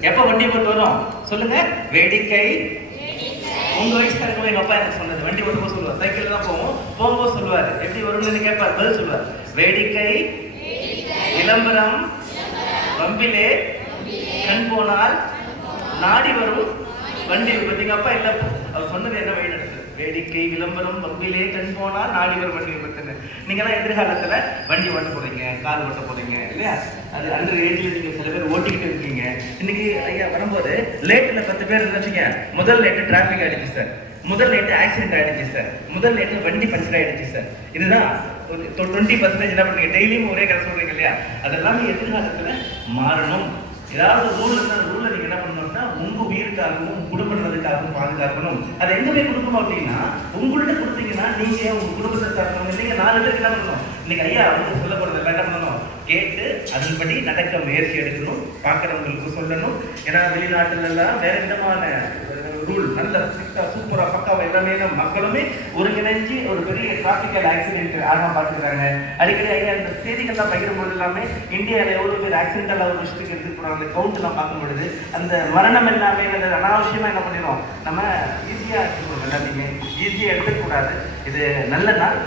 எப்ப வண்டி விபத்து வரும்? சொல்லுங்க. வேடிக்கை. உங்க வயசுல இருக்கும் எங்க அப்பா எனக்கு சொன்னது. வண்டி ஓட்டும்போது சொல்லுவார். சைக்கிள் தான் போவோம். போகும்போது சொல்லுவார். எப்படி வரும்னு கேட்பார். பதில் சொல்லுவார். வேடிக்கை. விளம்பரம். வம்பிலே. கண் போனால் நாடி வரும். வண்டி விபத்து எங்க அப்பா இல்ல. அவர் சொன்னது என்ன வழி வேடிக்கை விளம்பரம் வம்பிலே கண் போனால் நாடி வரும் வண்டி விபத்துன்னு நீங்க எல்லாம் எதிர்காலத்துல வண்டி ஓட்ட போறீங்க கார் ஓட்ட போறீங்க இல்லையா? அது அண்டர் ஏஜ்ல நீங்க சில பேர் ஓட்டிக்கிட்டு இன்னைக்கு ஐயா வரும்போது லேட்ல பத்து பேர் இருந்துச்சுங்க முதல் லேட்டு டிராஃபிக் ஆயிடுச்சு சார் முதல் லேட்டு ஆக்சிடென்ட் ஆயிடுச்சு சார் முதல் லேட்டு வண்டி பஞ்சர் ஆயிடுச்சு சார் இதுதான் டுவெண்ட்டி பர்சன்டேஜ் என்ன பண்ணுங்க டெய்லியும் ஒரே கதை சொல்றீங்க இல்லையா? அதெல்லாமே எதிர்காலத்துல மாறணும். ஏதாவது ரூல் இருந்தால் ரூலை நீங்க என்ன பண்ணணும்னா உங்க உயிருக்காகவும் உங்க குடும்ப பாதுகாக்கணும். அதை எங்க கொடுக்கணும் அப்படின்னா உங்கள்கிட்ட கொடுத்தீங்கன்னா நீங்க உங்க குடும்பத்தை சார்ந்தவங்க நீங்க நாலு பேருக்கு என்ன பண்ணணும்? இன்னைக்கு ஐயா வந்து சொல்ல போறது எல்லாம் என்ன பண்ணணும். கேட்டு அதன்படி நடக்க முயற்சி எடுக்கணும். பார்க்குறவங்களுக்கு சொல்லணும். ஏன்னா வெளிநாட்டுல எல்லாம் வேற விதமான ரூல் நல்ல ஸ்ட்ரிக்டா சூப்பரா பக்காவா எல்லாமே மக்களுமே ஒருங்கிணைஞ்சு ஒரு பெரிய டிராபிக்கல் ஆக்சிடென்ட் ஆகாம பார்த்துக்கிறாங்க அடிக்கடி ஐயா இந்த செய்திகள்லாம் பகிரும்போது எல்லாமே இந்தியாவில் எவ்வளவு பேர் ஆக்சிடென்டல் ஒரு விஷயத்துக்கு எடுத்துட்டு போறாங்க அந்த கவுண்ட் எல்லாம் பார்க்கும் பொழுது அந்த மரணம் எல்லாமே என்னது அனாவசியமா என்ன பண்ணிடும் நம்ம ஈஸியா எடுத்துக்கணும் எல்லாத்தையுமே. ஈஸியா எடுத்துக்கூடாது இது நல்ல நாள்.